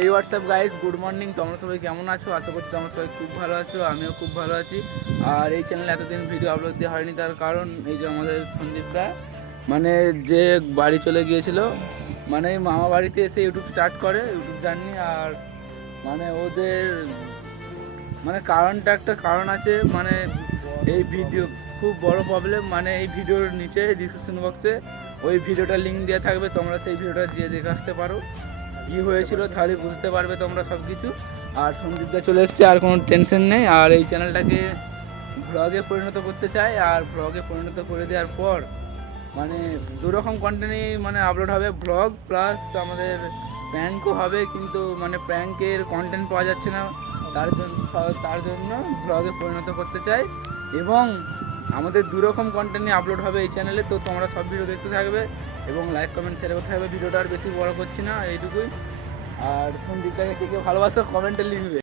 এই WhatsApp guys, good morning. তোমরা সবাই কেমন আছো? আশা করছি তোমরা সবাই খুব ভালো আছো, আমিও খুব ভালো আছি। আর এই চ্যানেলে এতদিন ভিডিও আপলোড দেওয়া হয়নি, তার কারণ এই যে আমাদের সন্দীপদা মানে যে বাড়ি চলে গিয়েছিল, মানে মামা বাড়িতে এসে ইউটিউব স্টার্ট করে, ইউটিউব জার্নি। আর মানে ওদের মানে কারণটা একটা কারণ আছে, মানে এই ভিডিও খুব বড় প্রবলেম। মানে এই ভিডিওর নিচে ডিসক্রিপশন বক্সে ওই ভিডিওটার লিঙ্ক দেওয়া থাকবে, তোমরা সেই ভিডিওটা গিয়ে দেখে আসতে পারো কী হয়েছিল, তাহলে বুঝতে পারবে তোমরা সব কিছু। আর সন্দীপদা চলে এসছে, আর কোনো টেনশন নেই। আর এই চ্যানেলটাকে ভ্লগে পরিণত করতে চাই, আর ভ্লগে পরিণত করে দেওয়ার পর মানে দুরকম কন্টেন্টই মানে আপলোড হবে, ভ্লগ প্লাস আমাদের প্র্যাঙ্কও হবে। কিন্তু মানে প্র্যাঙ্কের কন্টেন্ট পাওয়া যাচ্ছে না, তার জন্য ভ্লগে পরিণত করতে চাই। এবং আমাদের দুরকম কন্টেন্টই আপলোড হবে এই চ্যানেলে। তো তোমরা সব ভিডিও দেখতে থাকবে এবং লাইক কমেন্ট শেয়ার করতে থাকবে। ভিডিওটা আর বেশি বড় করছি না, এইটুকুই। আর সন্দীপটাকে কে কে ভালোবাসো কমেন্টে লিখবে।